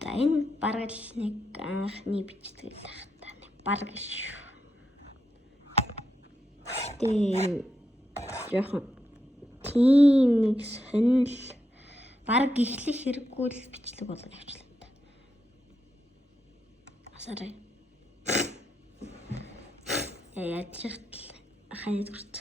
За энэ бараг л нэг анхны бичдэг л тахтаа нэг бараг л шүү. Тэгээ жоохон тийм нэг сонирхол бараг эхлэх хэрэггүй л бичлэг болгож явчлаа та. Асарай. Яачихт хаяад хүрч.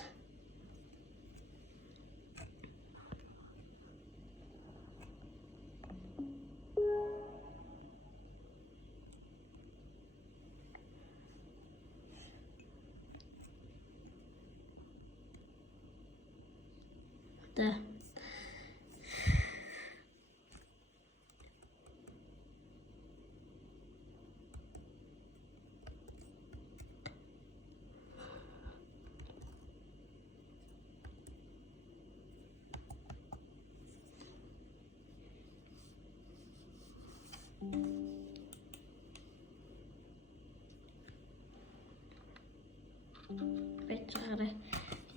Да. Бэчгаарэ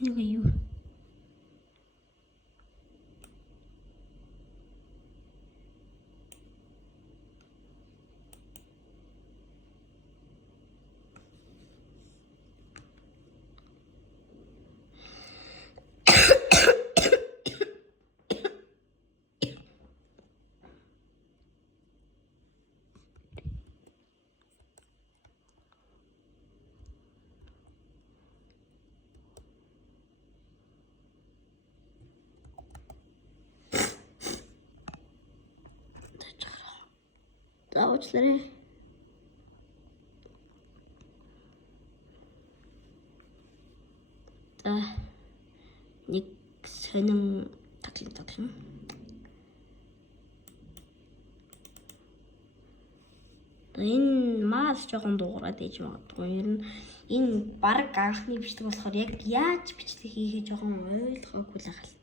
нэг юу уучлаарай. За нэг сонин таглан. Энэ мал жоохон дуурайд ээж магадгүй. Ер нь энэ бараг анхны бичдэг болохоор яг яаж бичдэг хийгээ жоохон ойлгоогүй л хаалт.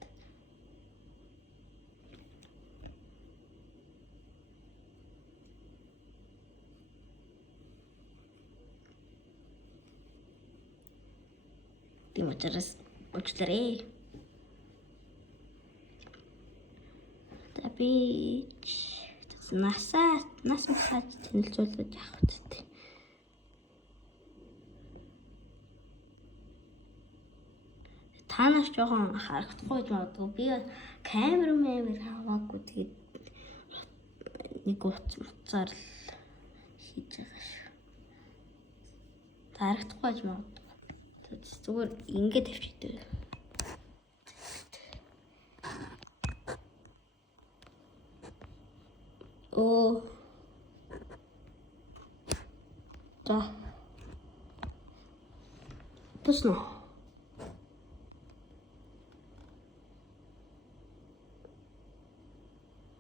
Тийм учраас уучлаарай. Би нас махаж тэнэлзүүлж явах хэрэгтэй. Танаас жоохон харагдахгүй магадгүй. Би камер хаваагүй тэгээд нэг уцаар л хийж байгаа шүү. Харагдахгүй магадгүй. Зүгээр ингэж тавьчихдаг. Оо. Да. Точно.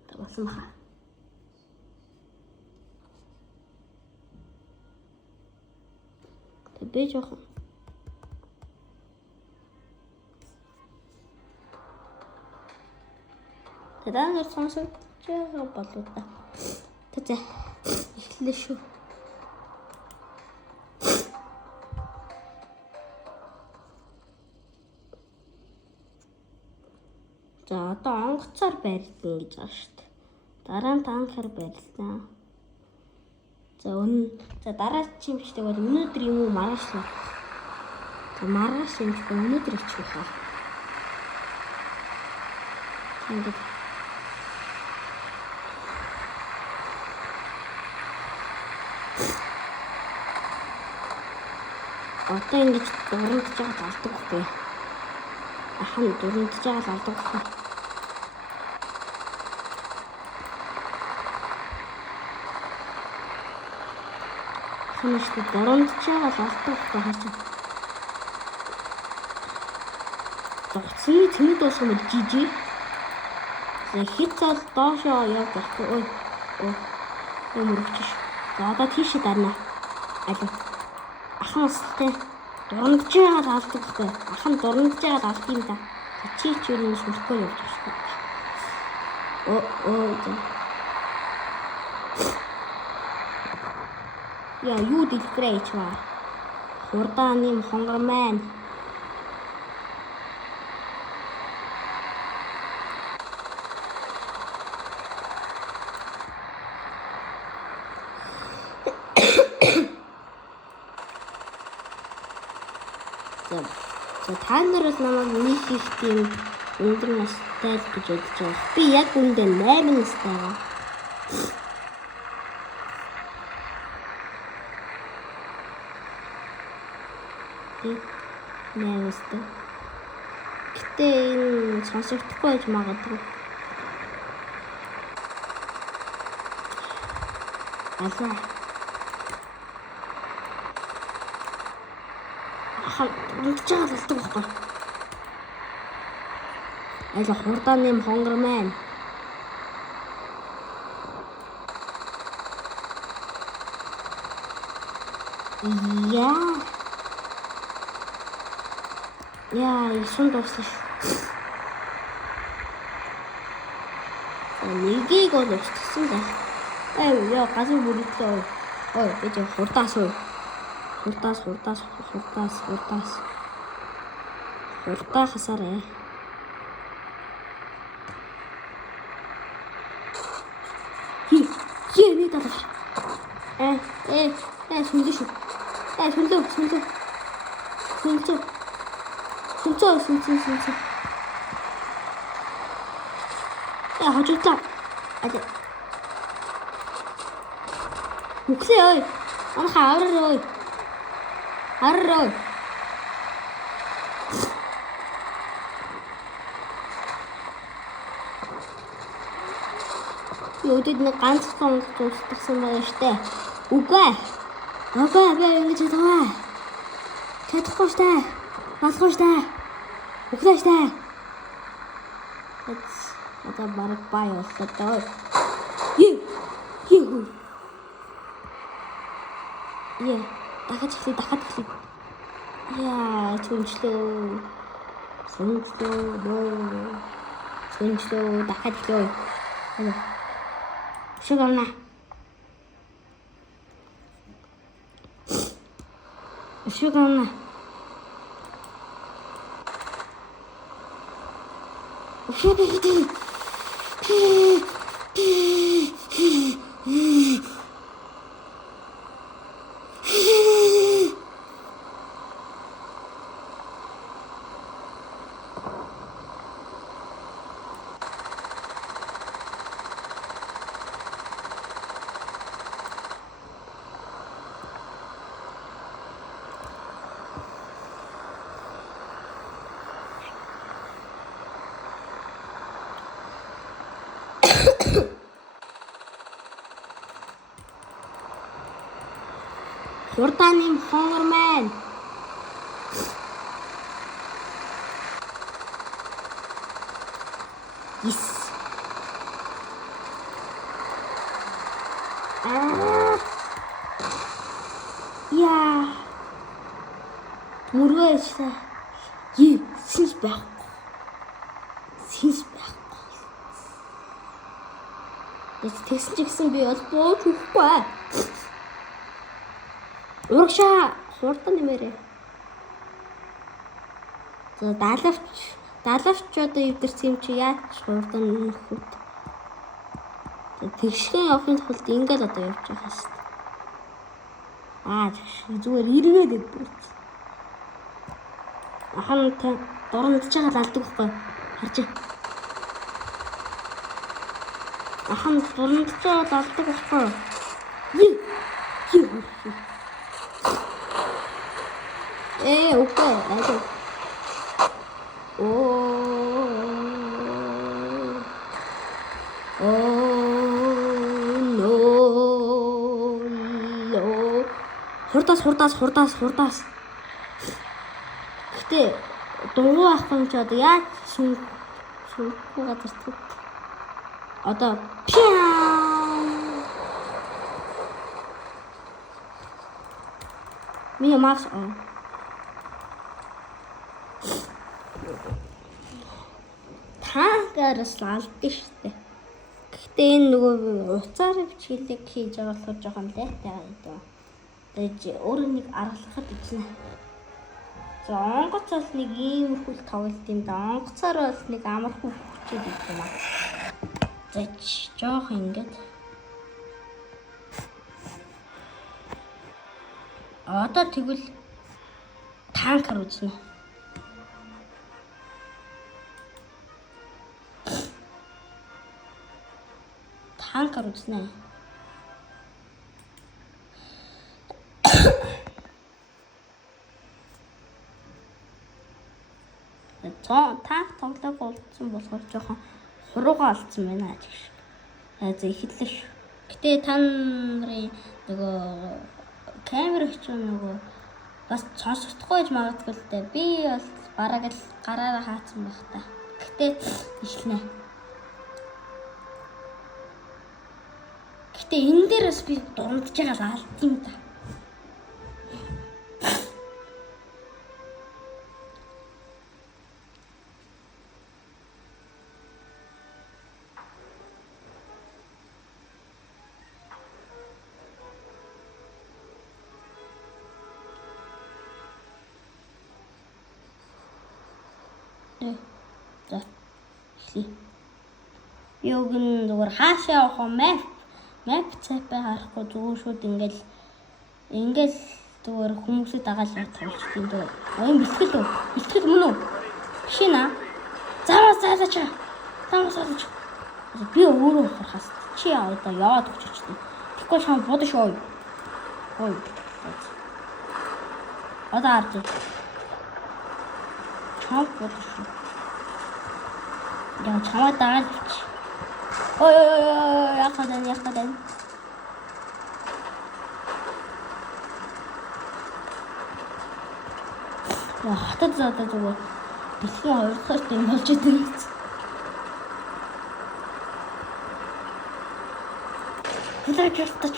Тамаха. Би жоохон Тэдгээр сонсож байгаа болоо та. Тэ эхлэв шүү. За одоо онгоцоор барилдана гэж байгаа шүү дээ. Дараа нь танхаар барилдана. За дараа чимчдэг бол өнөөдөр юм уу маргааш л. За маргааш юмч өнөөдөр ичих хаа. Ингээд одоо ингэж дурандж байгаа алдаг байхгүй. Ахан дурандж байгаа алдаг байхгүй. Хэмээс дурандж байгаа алдаг байхгүй хаач. Зогцны тэмд болсон мэт жижиг. Хит цал доошоо явж байхгүй. Ой. Өмөрч. За одоо тийш дарна. Алив. Ахан сте дурандж байгаа алдаг байхгүй. Ахан дурандж байгаа алдаг юм да. Чи юу юм сүрхгүй явж байгаа шүү. Яа, юу дэлгэрээч ба. Хурдааны хонгор маань. За та нар бол намайг нэг их тийм өндөр настай л гэж бодож байгаа. Би яг үндэ 8 настай байгаа. Нэвстэй. Гэтэ энэ сонсогдохгүй байж магадгүй. Алаа. Унтчихад алдаг байхгүй. Айла хурдааны юм хонгор маань. Яа, ишүүн дуусна шүү. Нэгийг бол устгасан байх. Яа, газар бүрэлдэхүүн. Ой, гэж хурдаас уу. Хурдаас. Хурдаа хасаарэ. Нэг талах. Сүнлээ шүү. Сүнлээ. Хожигдоо. Нүклээ ơi. Анхаа арроо. Юудэд нэг ганцхан дуустсан байгаа штэ. Үгүй. Би ингэж таваа. Чадахгүй штэ. Болохгүй штэ. Үгүй штэ. Одоо бараг бай боллоо. Дахиж эхлэе. Яа, сүнжлөө, дахиж эхлэе. Шиг орно. Хурдааны хонгор маань. Yes. Яа. Мөрөөчлээ. Сис байхгүй. Тэгсэн ч гэсэн би бол бууж өгөхгүй. Урагшаа хурдан нэмээрээ. За далавч одоо эвдэрсэн юм чи яаж хурдан нэмэх вэ? Тэгшхэн явахын тулд ингээд одоо явж байгаа шүү дээ. Зүгээр эргээд өгдөг. Ахан та дорнодж байгаа л алдаг байхгүй харж. Ахан дорнодж байгаа л алдаг байхгүй. Окей. Хурдаас. Гэтэ дугуй авахгүй юм чи одоо яаж сүнхгүй газар төв. Одоо Миний макс Таагараас алдсан штэ. Гэтэ энэ нөгөө уцаар бичлэг хийж байгаа болохоор жоохон лайтай гэдэг. Тэгэж өөрөө нэг аргалахад үзнэ. За онгоц бол нэг иймэрхүү тоглолт юм да. Онгоцоор бол нэг амархан хүчтэй гэдэг юм аа. За жоохон ингээд. Одоо тэгвэл танкер үзнэ. Танкер үзнэ. Танк тоглоог олдсон болохоор жоохон хуруугаа алдсан байна гэж. За эхэллээ шүү. Гэтэ та нарын нөгөө камер өчөө нөгөө бас сонсохдохгүй гэж магадгүй л дээ. Би бол бараг л гараараа хаацсан байх та. Гэтэ ишлнэ. Гэтэ энэ дээр бас би дундж байгаа л алдсан юм да. За. Эхлэе. Юуг нь зүгээр хаашаа явах вэ? Map цапаа харахгүй зүгээр шууд ингээл зүгээр хүмүүсээ дагаал явуулчих юм дөө. Оён бэлтгэл үү? Бэлтгэл мөн үү? Биш наа. Замаас заалаач. Би өөрөө ухрахаас чи одоо яваад өгчөжтэй. Тэгэхгүй шам бодож ой. Одоо ард. Чам бодож. Я чамаа дагалж. Ой яхадан. Хатад заадаа зүгээр бэлхэн хоёр дахь юм болж идэв. Хилээ гэртэж.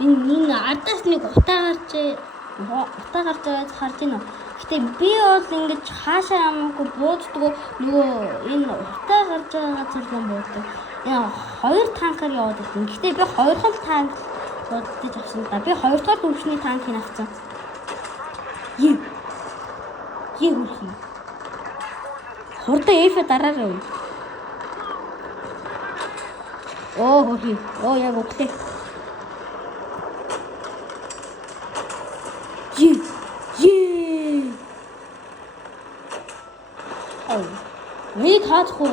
Энэ ардаас нэг утаа гарч байгааг харж байна. Гэтэ би бол ингэж хаашаа амаагүй бууддаг нөгөө энэ утаа гарч байгаа зэрлэн бууддаг. Яа хоёр танкер яваад байна. Гэтэ би хоёрхан танк бодож авсан да. Би хоёр дахь төвшний танкийг авсан. Хурдан эфэ дараарай. Яг өглөө. Ми таахгүй.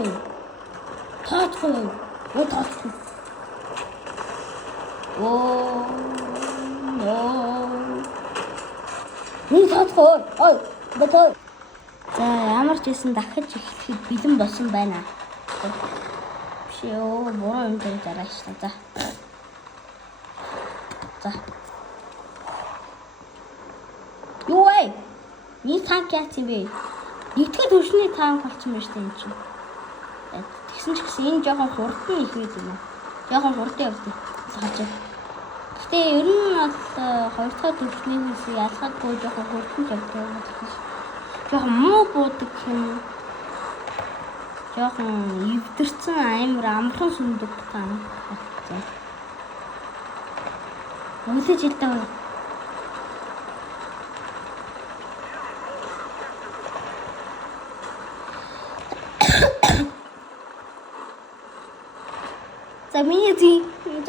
Ми таахгүй. Батай. За ямар ч гэсэн дахиж эхлэхэд бэлэн болсон байна. Биш ээ, буруу юм дээр дараач та. За. Юу вэ? Нэг танк яац юм бэ? Нэгтгэл төвшний танк болчихсон байна шүү дээ энэ чинь. Тэгсэн ч гэсэн энэ жоохон хурдан их үед юм аа. Жоохон хурдан явдаг. Хаач. Гэтэ ер нь бол хоёр дахь төвшний хэсэг ялгаагүй жоохон хурдан явдаг. Жоохон муу буудаг юм. Жоохон эвдэрсэн амархан сүндэг танк. Өглөөж илдээ.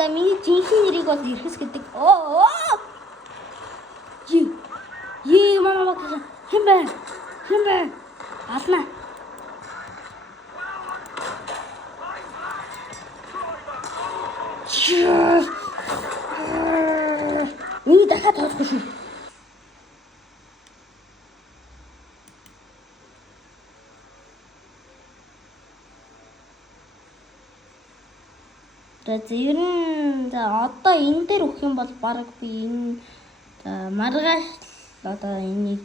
За миний жинхэнэ нэрийг бол Ирэхэс гэдэг. Мама хэн бэ? Ална. Миний дахиад тооцох шүү. Ер нь одоо энэ дээр өгөх юм бол баг би энэ маргааш одоо энийг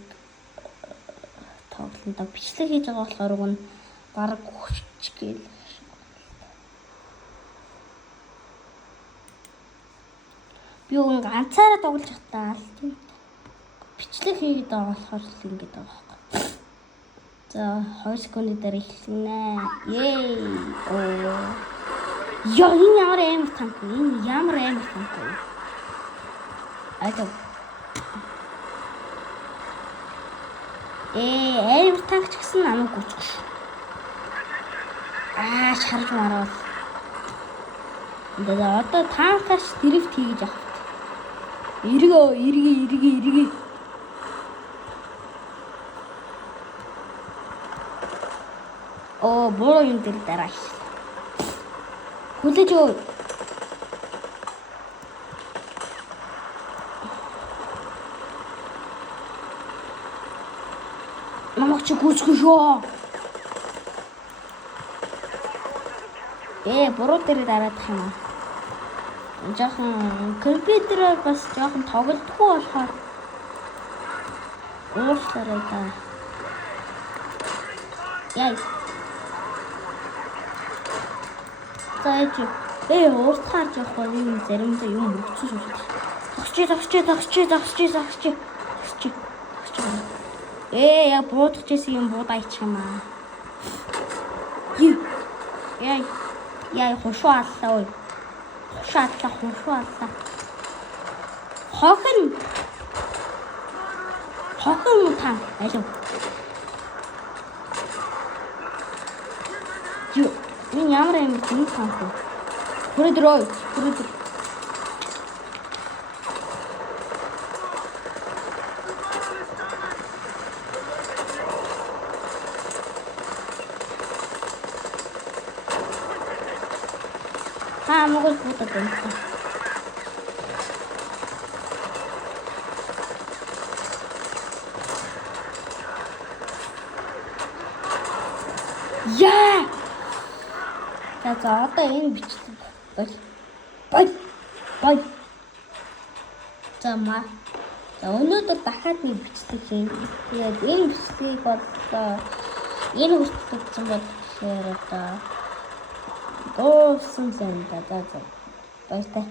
тоглолтод бичлэг хийж байгаа болохоор уг нь баг өгч гээл. Би уг нь ганцаараа тоглож чадтаа л тийм бичлэг хийгээд байгаа болохоор л ингэж байгаа байхгүй. За 2 секунд дээр эхэлнэ. Оо. Яа, энэ ямар амар танк вэ? Энэ ямар амар танк вэ? Айдаа. Амар танк ч гэсэн намайг гүцгш. Шарж марвал. Тэгээд одоо танкаш дрифт хийж авах. Эргээ. Буруу юм дээр дараа ш. Хүлээж өө. Намайг чи гүйцэхгүй шүү. Буруу дээр дараадах юм аа. Жохон компьютерээр бас жохон тоглохгүй болохоор уушлаарай та. Яа. Зааж ууртахаар жоохон юм заримдаа юм өгсөн шүү. Зогсчээ. Яа буудах гэсэн юм буудаач юм аа. Яа хошуу аллаа ой. Хошуу аллаа. Хохин тань алив. Энэ ямар юм бэ танх вэ? Хүрээ. Могol буудаад байна. Яа! За одоо энэ бичлэг бой. За өнөөдөр дахиад нэг бичлэг хийнэ. Тэгээд энэ бичлэгийг бодлоо энэ хүртэл бол тэгэхээр одоо уусан сайн да. За баяртай.